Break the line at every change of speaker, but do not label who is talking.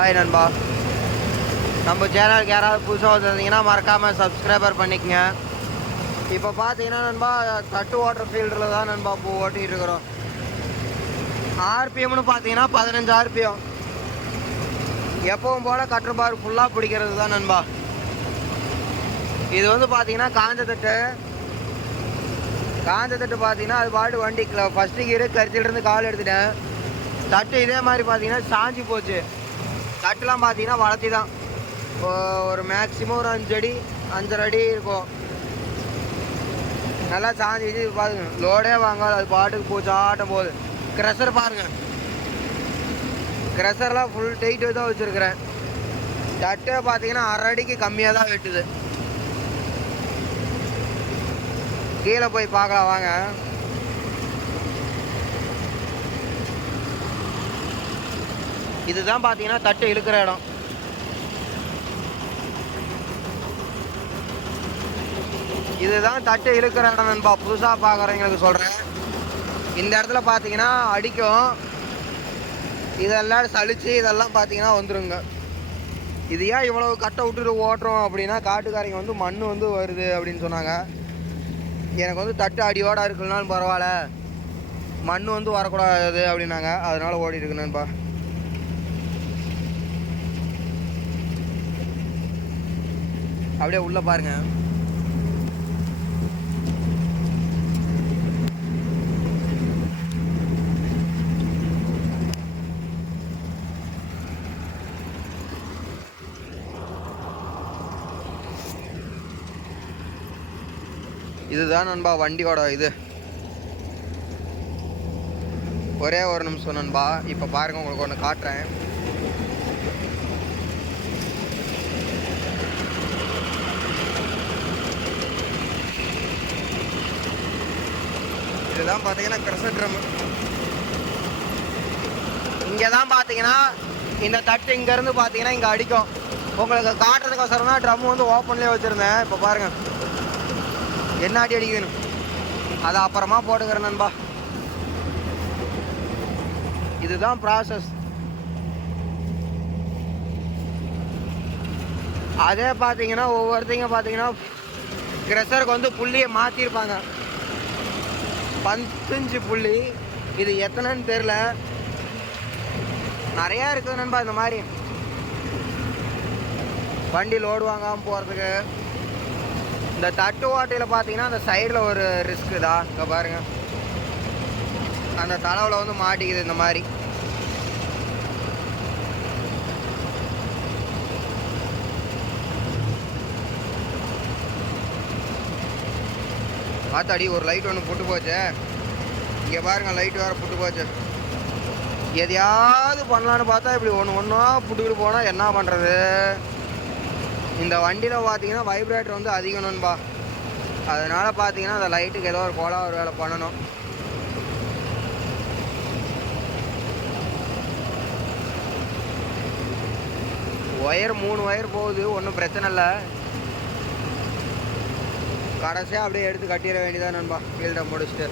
Hi நண்பா. நம்ம சேனலுக்கு யாராவது புதுசாக வந்திருந்தீங்கன்னா மறக்காமல் சப்ஸ்கிரைபர் பண்ணிக்கங்க. இப்போ பார்த்தீங்கன்னா நண்பா தட்டு வாட்டர் ஃபீல்டில் தான் நண்பா இப்போ ஓட்டிகிட்டு இருக்கிறோம். ஆர்பிஎம்னு பார்த்தீங்கன்னா பதினஞ்சு ஆர்பிஎம் எப்பவும் போல் கட்டர் பார் ஃபுல்லாக பிடிக்கிறது தான் நண்பா. இது வந்து பார்த்தீங்கன்னா காஞ்ச தட்டு. காஞ்ச தட்டு பார்த்தீங்கன்னா அது பாட்டு வண்டி ஃபஸ்ட்டு கீரு கரிச்சிலிருந்து கால் எடுத்துட்டேன். தட்டு இதே மாதிரி பார்த்தீங்கன்னா சாஞ்சி போச்சு. தட்டுலாம் பார்த்தீங்கன்னா வளர்த்தி தான். ஒ- ஒரு மேக்ஸிமம் ஒரு அஞ்சு அடி அஞ்சரை அடி இருக்கும். நல்லா சாஞ்சி இது பாருங்க. லோடே வாங்காது. அது பாட்டுக்கு பூச்சாட்டம் போகுது. க்ரெஷர் பாருங்க. க்ரெஷர்லாம் ஃபுல் டைட்டு தான் வச்சுருக்கிறேன். தட்டே பார்த்தீங்கன்னா அரை அடிக்கு கம்மியாக தான் வெட்டுது. கீழே போய் பார்க்கலாம் வாங்க. இதுதான் பார்த்தீங்கன்னா தட்டு இழுக்கிற இடம். இதுதான் தட்டு இழுக்கிற இடம் நண்பா புதுசாக பார்க்குறவங்களுக்கு சொல்கிறேன் இந்த இடத்துல பார்த்தீங்கன்னா அடிக்கும். இதெல்லாம் சளிச்சு இதெல்லாம் பார்த்தீங்கன்னா வந்துருங்க. இது ஏன் இவ்வளவு கட்டை விட்டுட்டு ஓட்டுறோம் அப்படின்னா காட்டுக்காரங்க வந்து மண் வந்து வருது அப்படின்னு சொன்னாங்க. எனக்கு வந்து தட்டு அடியோட இருக்குனாலும் பரவாயில்ல. மண் வந்து வரக்கூடாது அப்படின்னாங்க. அதனால ஓடிட்டு இருக்கு அப்படியே உள்ளே பாருங்க. இதுதான் நண்பா வண்டியோட இது. ஒரே ஒரு நிமிஷம் நண்பா. இப்போ பாருங்க உங்களுக்கு ஒன்று காட்டுறேன். இதுதான் பார்த்தீங்கன்னா க்ரெஷர் ட்ரம். இங்கே தான் பார்த்தீங்கன்னா இந்த தட்டு இங்கேருந்து பார்த்தீங்கன்னா இங்கே அடிக்கும். உங்களுக்கு காட்டுறதுக்கோசரம் தான் ட்ரம் வந்து ஓப்பன்லேயே வச்சுருந்தேன். இப்போ பாருங்கள் என்ன அடி அடிக்கணும் அதை அப்புறமா போட்டுக்கிறேன் நண்பா. இதுதான் ப்ராசஸ் அதே பார்த்தீங்கன்னா ஒவ்வொருத்தங்க பார்த்தீங்கன்னா க்ரெஷருக்கு வந்து புள்ளியை மாற்றிருப்பாங்க பத்தஞ்சு புள்ளி. இது எத்தனைன்னு தெரில நிறையா இருக்குது நண்பா இந்த மாதிரி. வண்டி லோடு வாங்காமல் போகிறதுக்கு இந்த தட்டு ஓட்டையில் பார்த்தீங்கன்னா அந்த சைடில் ஒரு ரிஸ்க்கு தான். இங்கே பாருங்கள் அந்த தளவில் வந்து மாட்டிக்குது இந்த மாதிரி. பார்த்தாடி ஒரு லைட் ஒன்று புட்டு போச்சு. இங்கே பாருங்க லைட் வேறு புட்டு போச்சு. எதையாவது பண்ணலான்னு பார்த்தா இப்படி ஒன்று ஒன்றா புட்டுக்கிட்டு போனால் என்ன பண்ணுறது இந்த வண்டியில் பார்த்தீங்கன்னா வைப்ரேட்டர் வந்து அதிகம் நண்பா. அதனால் பார்த்தீங்கன்னா அந்த லைட்டுக்கு ஏதோ ஒரு கோலா ஒரு வேலை பண்ணணும். ஒயர் மூணு ஒயர் போகுது ஒன்றும் பிரச்சனை இல்லை. கடைசியாக அப்படியே எடுத்து கட்டிட வேண்டியதான் நண்பா. ஃபீல்டை முடிச்சுட்டு.